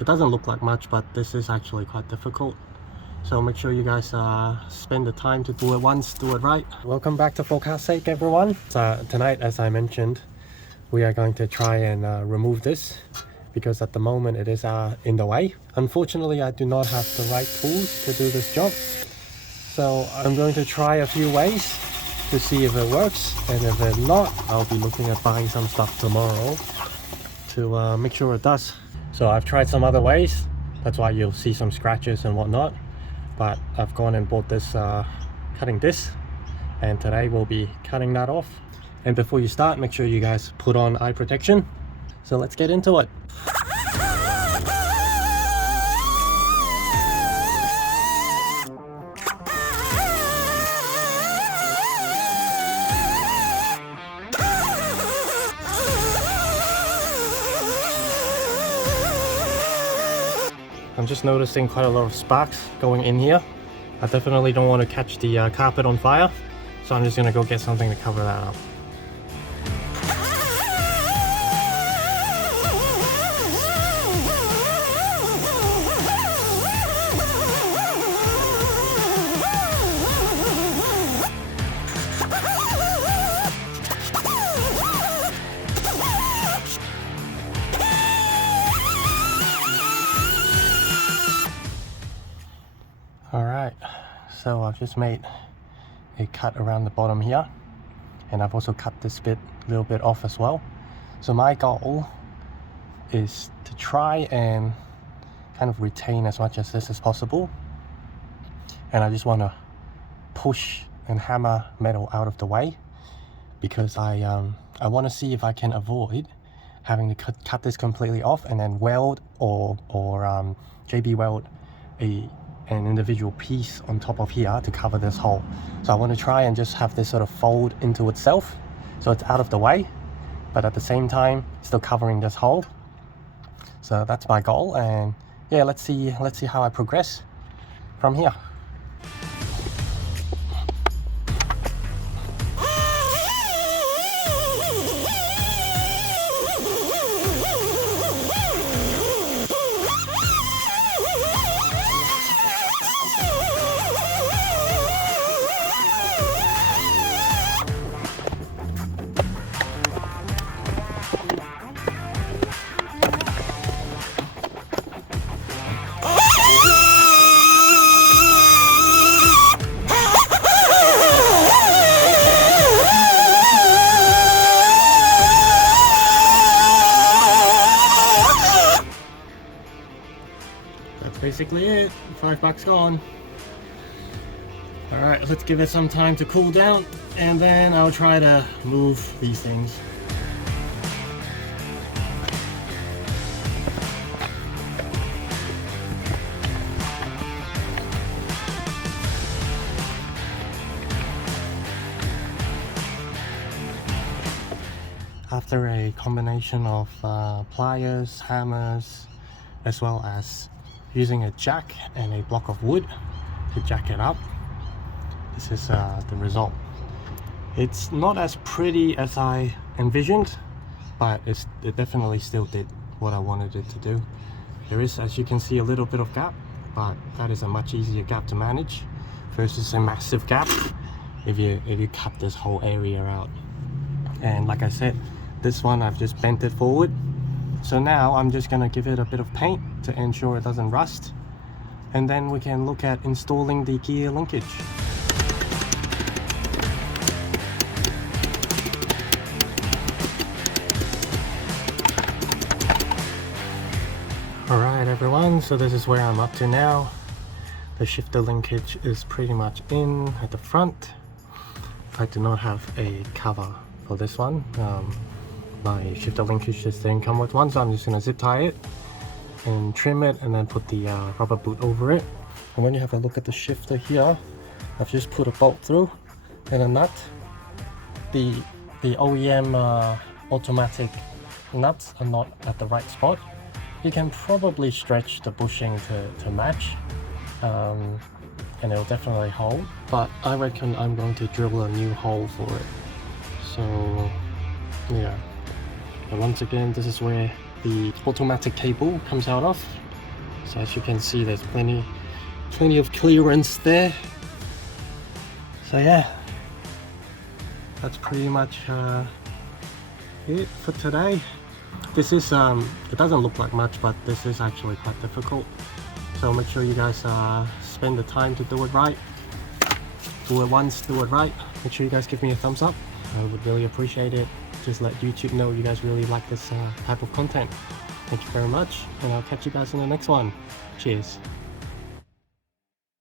It doesn't look like much, but this is actually quite difficult. So make sure you guys spend the time to do it once, do it right. Welcome back to Forecast Sake, everyone. Tonight, as I mentioned, we are going to try and remove this because at the moment it is in the way. Unfortunately, I do not have the right tools to do this job. So I'm going to try a few ways to see if it works, and if it not, I'll be looking at buying some stuff tomorrow to make sure it does. So I've tried some other ways, that's why you'll see some scratches and whatnot, but I've gone and bought this cutting disc, and today we'll be cutting that off. And before you start, make sure you guys put on eye protection. So let's get into it. I'm just noticing quite a lot of sparks going in here. I definitely don't want to catch the carpet on fire, so I'm just going to go get something to cover that up. Alright, so I've just made a cut around the bottom here, and I've also cut this bit a little bit off as well. So my goal is to try and kind of retain as much of this as possible, and I just want to push and hammer metal out of the way because I want to see if I can avoid having to cut this completely off and then weld or JB weld an individual piece on top of here to cover this hole. So I want to try and just have this sort of fold into itself so it's out of the way, but at the same time still covering this hole. So that's my goal, and yeah, let's see how I progress from here. Basically it. $5 gone. Alright, let's give it some time to cool down, and then I'll try to move these things. After a combination of pliers, hammers, as well as using a jack and a block of wood to jack it up, this is the result. It's not as pretty as I envisioned, but it definitely still did what I wanted it to do. There is, as you can see, a little bit of gap, but that is a much easier gap to manage versus a massive gap if you cut this whole area out. And like I said, this one I've just bent it forward. So now I'm just gonna give it a bit of paint to ensure it doesn't rust, and then we can look at installing the gear linkage. Alright everyone, so this is where I'm up to now. The shifter linkage is pretty much in at the front. I do not have a cover for this one. My shifter linkage just didn't come with one, so I'm just going to zip tie it and trim it and then put the rubber boot over it. And when you have a look at the shifter here, I've just put a bolt through and a nut. The OEM automatic nuts are not at the right spot. You can probably stretch the bushing to match, and it'll definitely hold, but I reckon I'm going to drill a new hole for it. So yeah. And once again, this is where the automatic cable comes out of, So as you can see, there's plenty of clearance there. So yeah, that's pretty much it for today. This is it doesn't look like much, but this is actually quite difficult. So make sure you guys spend the time to do it right. Do it once, do it right. Make sure you guys give me a thumbs up. I would really appreciate it. Just let YouTube know you guys really like this type of content. Thank you very much, and I'll catch you guys in the next one. Cheers.